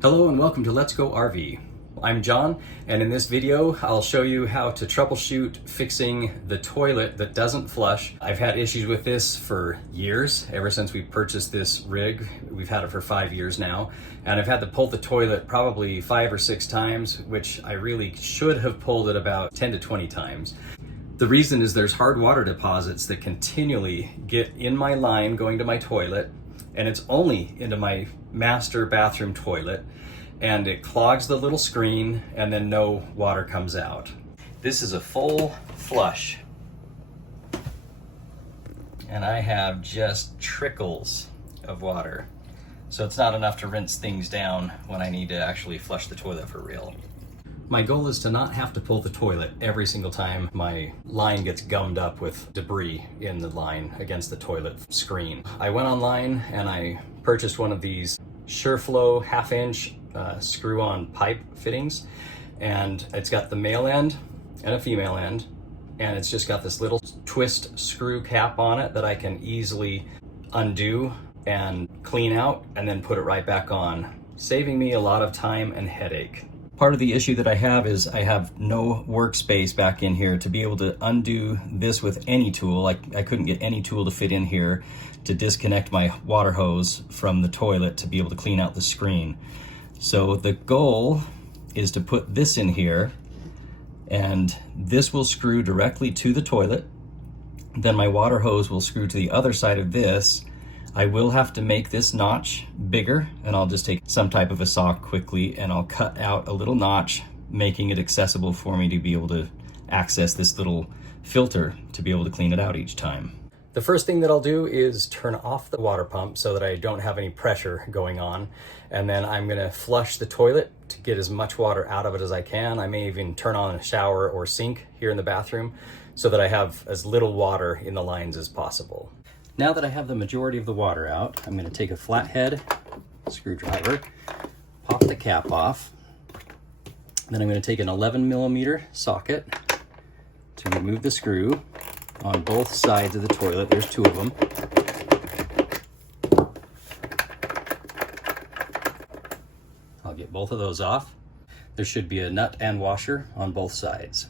Hello and welcome to Let's Go RV. I'm John, and in this video I'll show you how to troubleshoot fixing the toilet that doesn't flush. I've had issues with this for years, ever since we purchased this rig. We've had it for 5 years now, and I've had to pull the toilet probably 5 or 6 times, which I really should have pulled it about 10 to 20 times. The reason is there's hard water deposits that continually get in my line going to my toilet, and it's only into my master bathroom toilet, and it clogs the little screen and then no water comes out. This is a full flush, and I have just trickles of water. So it's not enough to rinse things down when I need to actually flush the toilet for real. My goal is to not have to pull the toilet every single time my line gets gummed up with debris in the line against the toilet screen. I went online and I purchased one of these SureFlow 1/2 inch screw-on pipe fittings, and it's got the male end and a female end, and it's just got this little twist screw cap on it that I can easily undo and clean out and then put it right back on, saving me a lot of time and headache. Part of the issue that I have is I have no workspace back in here to be able to undo this with any tool. I couldn't get any tool to fit in here to disconnect my water hose from the toilet to be able to clean out the screen. So the goal is to put this in here, and this will screw directly to the toilet. Then my water hose will screw to the other side of this. I will have to make this notch bigger, and I'll just take some type of a saw quickly and I'll cut out a little notch, making it accessible for me to be able to access this little filter to be able to clean it out each time. The first thing that I'll do is turn off the water pump so that I don't have any pressure going on, and then I'm gonna flush the toilet to get as much water out of it as I can. I may even turn on a shower or sink here in the bathroom so that I have as little water in the lines as possible. Now that I have the majority of the water out, I'm going to take a flathead screwdriver, pop the cap off. Then I'm going to take an 11mm socket to remove the screw on both sides of the toilet. There's 2 of them. I'll get both of those off. There should be a nut and washer on both sides.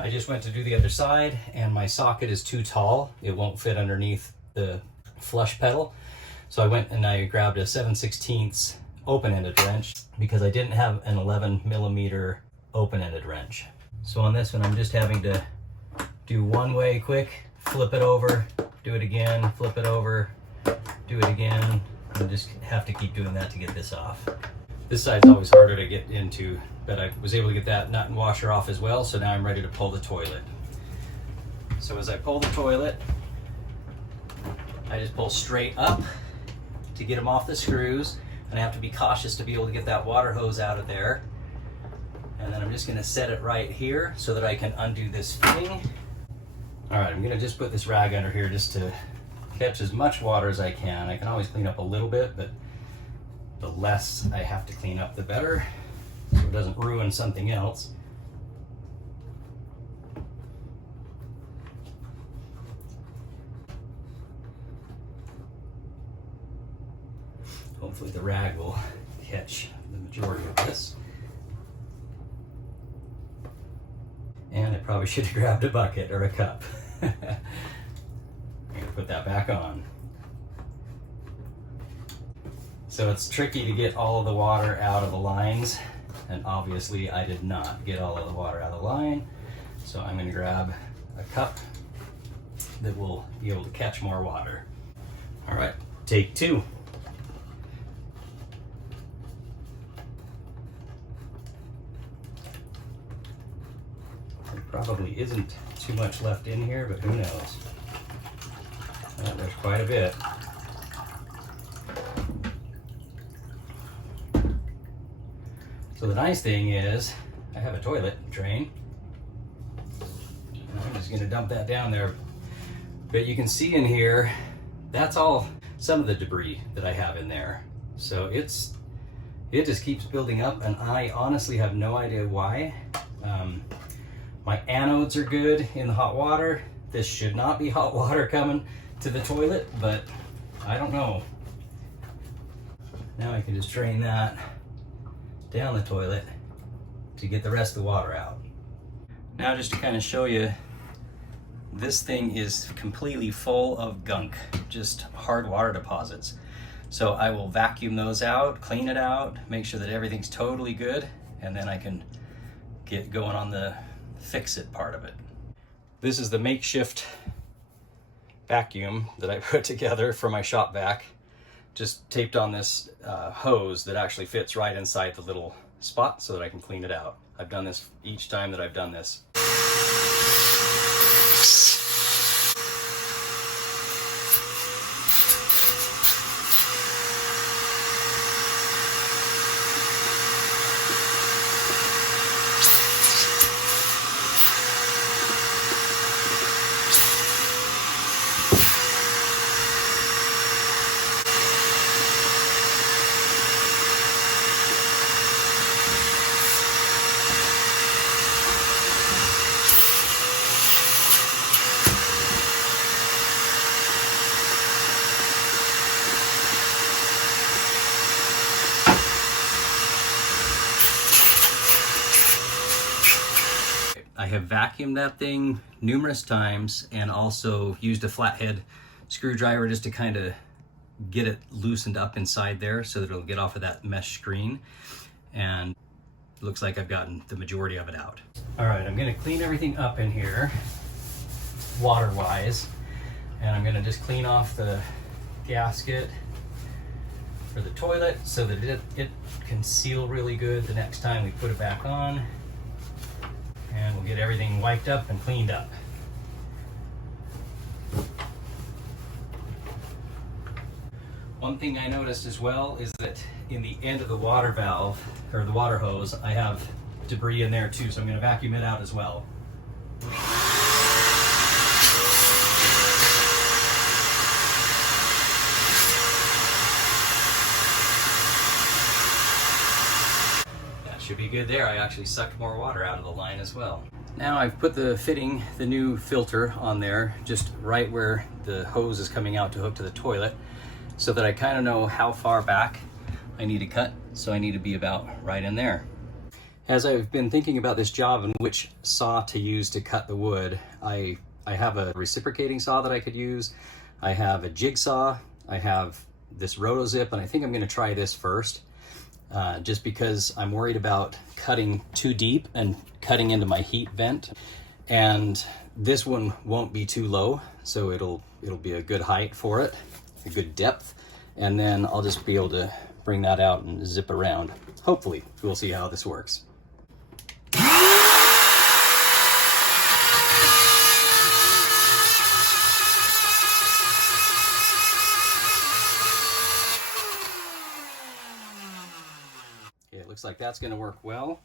I just went to do the other side, and my socket is too tall. It won't fit underneath the flush pedal. So I went and I grabbed a 7/16 open-ended wrench because I didn't have an 11mm open-ended wrench. So on this one, I'm just having to do one way quick, flip it over, do it again, flip it over, do it again, and just have to keep doing that to get this off. This side's always harder to get into, but I was able to get that nut and washer off as well, so now I'm ready to pull the toilet. So as I pull the toilet, I just pull straight up to get them off the screws, and I have to be cautious to be able to get that water hose out of there. And then I'm just gonna set it right here so that I can undo this fitting. All right, I'm gonna just put this rag under here just to catch as much water as I can. I can always clean up a little bit, but the less I have to clean up, the better, so it doesn't ruin something else. Hopefully the rag will catch the majority of this. And I probably should have grabbed a bucket or a cup. I'm gonna put that back on. So it's tricky to get all of the water out of the lines, and obviously I did not get all of the water out of the line. So I'm going to grab a cup that will be able to catch more water. All right, take 2. There probably isn't too much left in here, but who knows? There's quite a bit. So the nice thing is I have a toilet drain, and I'm just gonna dump that down there. But you can see in here, that's all some of the debris that I have in there. So it just keeps building up, and I honestly have no idea why. My anodes are good in the hot water. This should not be hot water coming to the toilet, but I don't know. Now I can just drain that down the toilet to get the rest of the water out. Now just to kind of show you, this thing is completely full of gunk, just hard water deposits. So I will vacuum those out, clean it out, make sure that everything's totally good, and then I can get going on the fix it part of it. This is the makeshift vacuum that I put together for my shop vac. Just taped on this hose that actually fits right inside the little spot so that I can clean it out. I've done this each time that I've done this. I have vacuumed that thing numerous times and also used a flathead screwdriver just to kind of get it loosened up inside there so that it'll get off of that mesh screen. And it looks like I've gotten the majority of it out. All right, I'm gonna clean everything up in here water-wise. And I'm gonna just clean off the gasket for the toilet so that it can seal really good the next time we put it back on. And we'll get everything wiped up and cleaned up. One thing I noticed as well is that in the end of the water valve, or the water hose, I have debris in there too, so I'm going to vacuum it out as well. Should be good there. I actually sucked more water out of the line as well. Now I've put the new filter on there, just right where the hose is coming out to hook to the toilet, so that I kind of know how far back I need to cut. So I need to be about right in there. As I've been thinking about this job and which saw to use to cut the wood, I have a reciprocating saw that I could use. I have a jigsaw. I have this RotoZip, and I think I'm going to try this first. Just because I'm worried about cutting too deep and cutting into my heat vent. And this one won't be too low, so it'll be a good height for it, a good depth. And then I'll just be able to bring that out and zip around. Hopefully, we'll see how this works. Looks like that's going to work well.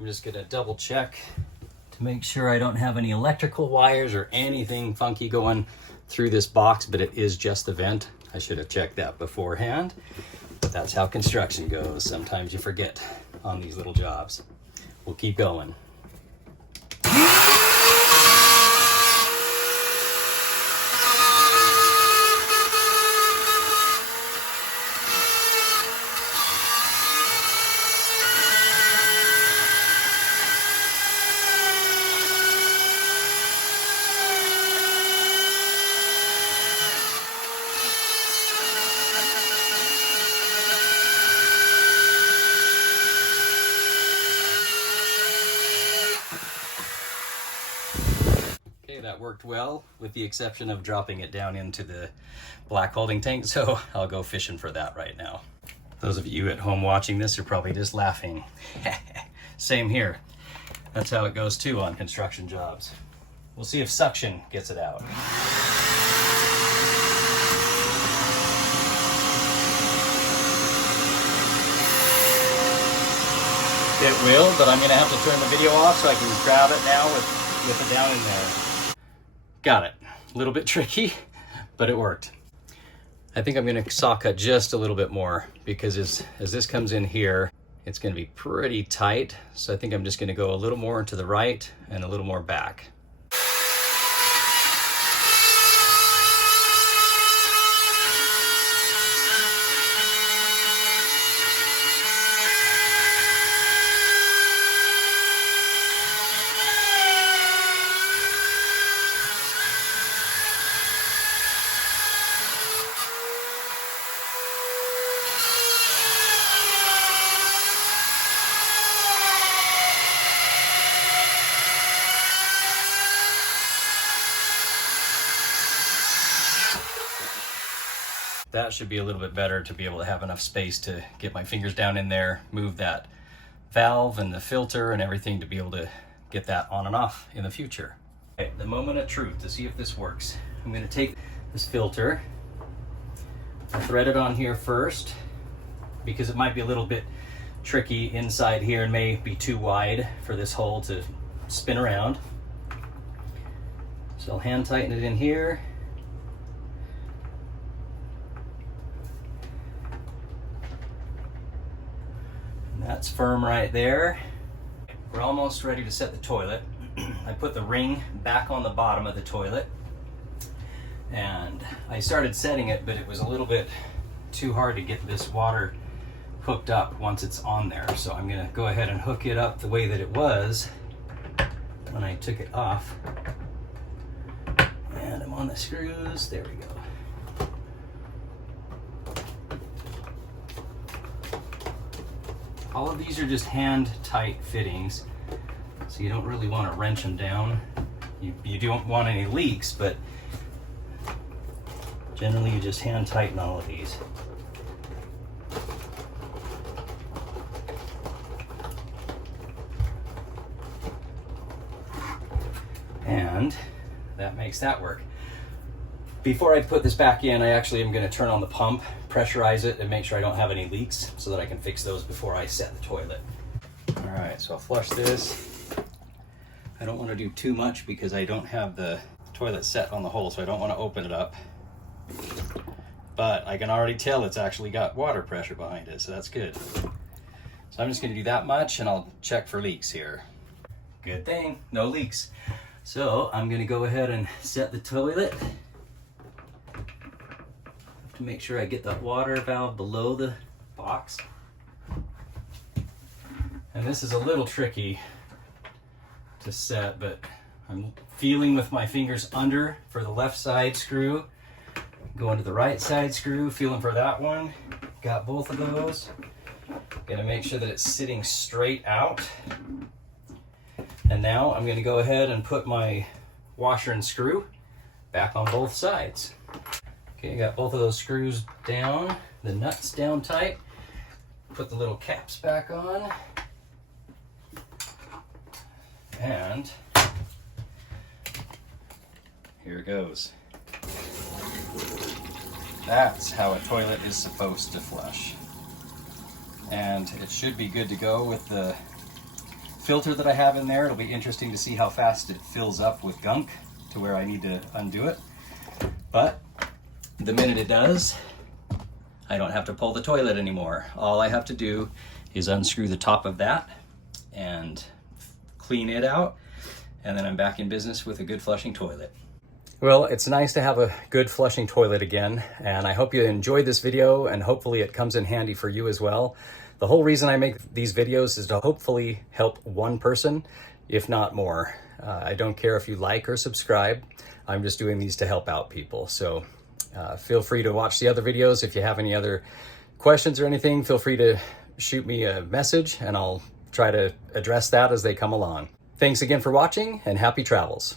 I'm just going to double check to make sure I don't have any electrical wires or anything funky going through this box, but it is just the vent. I should have checked that beforehand, but that's how construction goes. Sometimes you forget on these little jobs. We'll keep going. That worked well, with the exception of dropping it down into the black holding tank, so I'll go fishing for that right now. Those of you at home watching this are probably just laughing. Same here. That's how it goes too on construction jobs. We'll see if suction gets it out. It will, but I'm going to have to turn the video off so I can grab it now with it down in there. Got it. A little bit tricky, but it worked. I think I'm going to saw cut just a little bit more because as this comes in here, it's going to be pretty tight. So I think I'm just going to go a little more to the right and a little more back. that should be a little bit better to be able to have enough space to get my fingers down in there, move that valve and the filter and everything to be able to get that on and off in the future. Okay, the moment of truth to see if this works. I'm going to take this filter, thread it on here first, because it might be a little bit tricky inside here and may be too wide for this hole to spin around. So I'll hand tighten it in here. And that's firm right there. We're almost ready to set the toilet. I put the ring back on the bottom of the toilet, and I started setting it, but it was a little bit too hard to get this water hooked up once it's on there. So I'm gonna go ahead and hook it up the way that it was when I took it off. And I'm on the screws, there we go. All of these are just hand tight fittings, so you don't really want to wrench them down. You don't want any leaks, but generally you just hand tighten all of these. And that makes that work. Before I put this back in, I actually am going to turn on the pump, pressurize it, and make sure I don't have any leaks so that I can fix those before I set the toilet. All right, so I'll flush this. I don't want to do too much because I don't have the toilet set on the hole, so I don't want to open it up. But I can already tell it's actually got water pressure behind it, so that's good. So I'm just going to do that much, and I'll check for leaks here. Good thing, no leaks. So I'm going to go ahead and set the toilet. To make sure I get that water valve below the box. And this is a little tricky to set, but I'm feeling with my fingers under for the left side screw, going to the right side screw, feeling for that one. Got both of those. Gonna make sure that it's sitting straight out. And now I'm gonna go ahead and put my washer and screw back on both sides. Okay, I got both of those screws down, the nuts down tight. Put the little caps back on. And here it goes. That's how a toilet is supposed to flush. And it should be good to go with the filter that I have in there. It'll be interesting to see how fast it fills up with gunk to where I need to undo it. But the minute it does, I don't have to pull the toilet anymore. All I have to do is unscrew the top of that and clean it out, and then I'm back in business with a good flushing toilet. Well, it's nice to have a good flushing toilet again, and I hope you enjoyed this video, and hopefully it comes in handy for you as well. The whole reason I make these videos is to hopefully help one person, if not more. I don't care if you like or subscribe. I'm just doing these to help out people. So feel free to watch the other videos. If you have any other questions or anything, feel free to shoot me a message and I'll try to address that as they come along. Thanks again for watching, and happy travels.